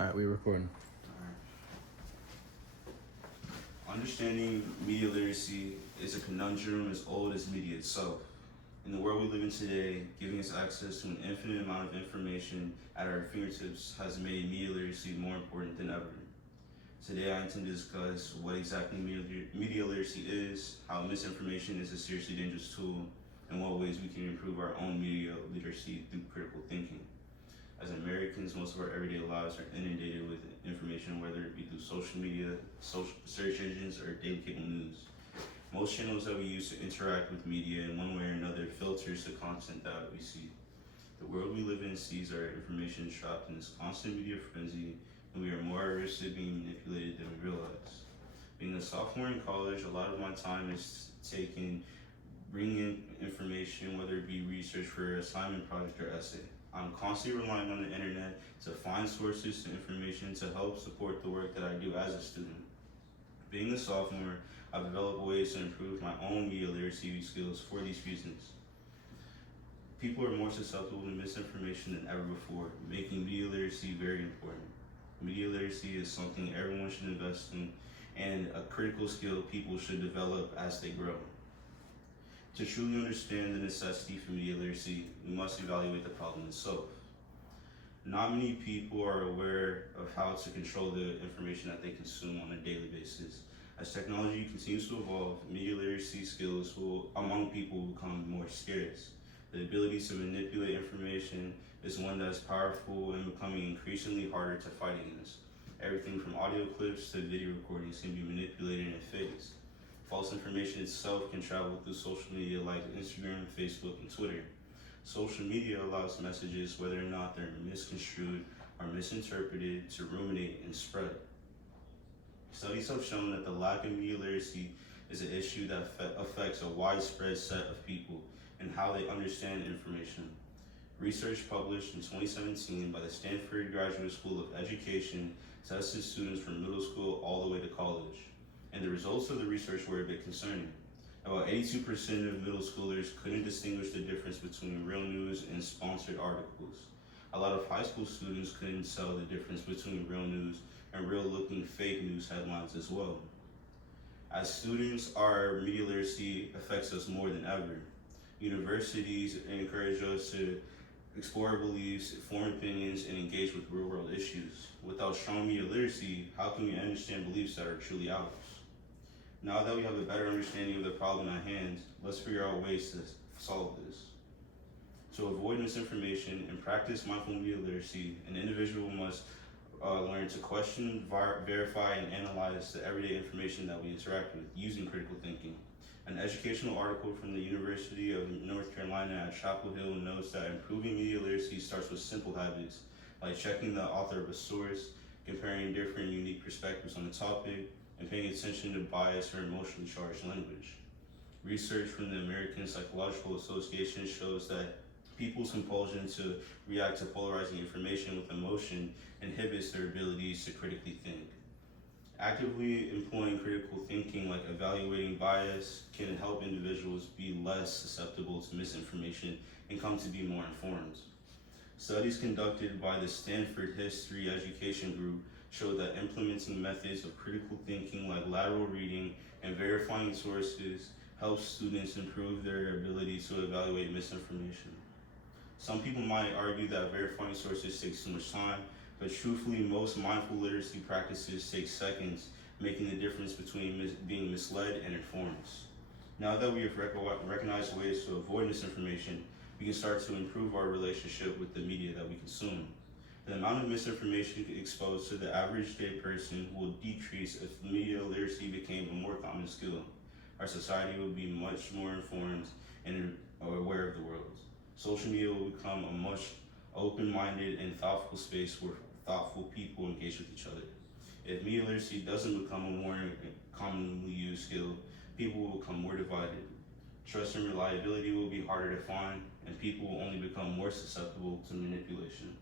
All right, we recording. Understanding media literacy is a conundrum as old as media itself. In the world we live in today, giving us access to an infinite amount of information at our fingertips has made media literacy more important than ever. Today I intend to discuss what exactly media literacy is, how misinformation is a seriously dangerous tool, and what ways we can improve our own media literacy through critical thinking. As Americans, most of our everyday lives are inundated with information, whether it be through social media, social search engines, or daily cable news. Most channels that we use to interact with media in one way or another filters the content that we see. The world we live in sees our information trapped in this constant media frenzy, and we are more at risk of being manipulated than we realize. Being a sophomore in college, a lot of my time is taken bringing in information, whether it be research for an assignment, project, or essay. I'm constantly relying on the internet to find sources to information to help support the work that I do as a student. Being a sophomore, I've developed ways to improve my own media literacy skills for these reasons. People are more susceptible to misinformation than ever before, making media literacy very important. Media literacy is something everyone should invest in and a critical skill people should develop as they grow. To truly understand the necessity for media literacy, we must evaluate the problem itself. Not many people are aware of how to control the information that they consume on a daily basis. As technology continues to evolve, media literacy skills among people will become more scarce. The ability to manipulate information is one that is powerful and becoming increasingly harder to fight against. Everything from audio clips to video recordings can be manipulated and faked. False information itself can travel through social media like Instagram, Facebook, and Twitter. Social media allows messages, whether or not they're misconstrued or misinterpreted, to ruminate and spread. Studies have shown that the lack of media literacy is an issue that affects a widespread set of people and how they understand information. Research published in 2017 by the Stanford Graduate School of Education tested students from middle school all the way to college. And the results of the research were a bit concerning. About 82% of middle schoolers couldn't distinguish the difference between real news and sponsored articles. A lot of high school students couldn't tell the difference between real news and real-looking fake news headlines as well. As students, our media literacy affects us more than ever. Universities encourage us to explore our beliefs, form opinions, and engage with real-world issues. Without strong media literacy, how can we understand beliefs that are truly ours? Now that we have a better understanding of the problem at hand, let's figure out ways to solve this. To avoid misinformation and practice mindful media literacy, an individual must learn to question, verify, and analyze the everyday information that we interact with using critical thinking. An educational article from the University of North Carolina at Chapel Hill notes that improving media literacy starts with simple habits, like checking the author of a source, comparing different unique perspectives on the topic, and paying attention to bias or emotionally charged language. Research from the American Psychological Association shows that people's compulsion to react to polarizing information with emotion inhibits their abilities to critically think. Actively employing critical thinking, like evaluating bias, can help individuals be less susceptible to misinformation and come to be more informed. Studies conducted by the Stanford History Education Group show that implementing methods of critical thinking like lateral reading and verifying sources helps students improve their ability to evaluate misinformation. Some people might argue that verifying sources takes too much time, but truthfully, most mindful literacy practices take seconds, making the difference between being misled and informed. Now that we have recognized ways to avoid misinformation, we can start to improve our relationship with the media that we consume. The amount of misinformation exposed to the average day person will decrease if media literacy became a more common skill. Our society will be much more informed and aware of the world. Social media will become a much open-minded and thoughtful space where thoughtful people engage with each other. If media literacy doesn't become a more commonly used skill, people will become more divided. Trust and reliability will be harder to find, and people will only become more susceptible to manipulation.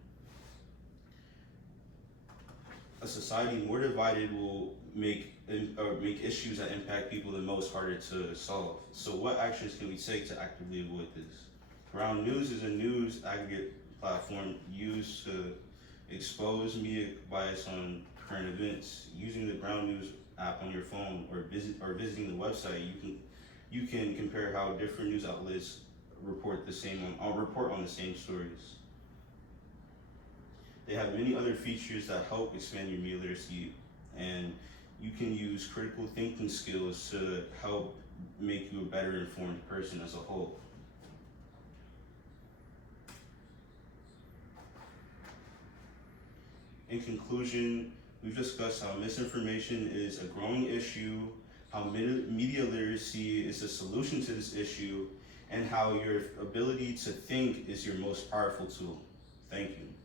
A society more divided will make issues that impact people the most harder to solve. So what actions can we take to actively avoid this? Ground News is a news aggregate platform used to expose media bias on current events. Using the Ground News app on your phone or visiting the website, you can compare how different news outlets report on the same stories. They have many other features that help expand your media literacy, and you can use critical thinking skills to help make you a better informed person as a whole. In conclusion, we've discussed how misinformation is a growing issue, how media literacy is a solution to this issue, and how your ability to think is your most powerful tool. Thank you.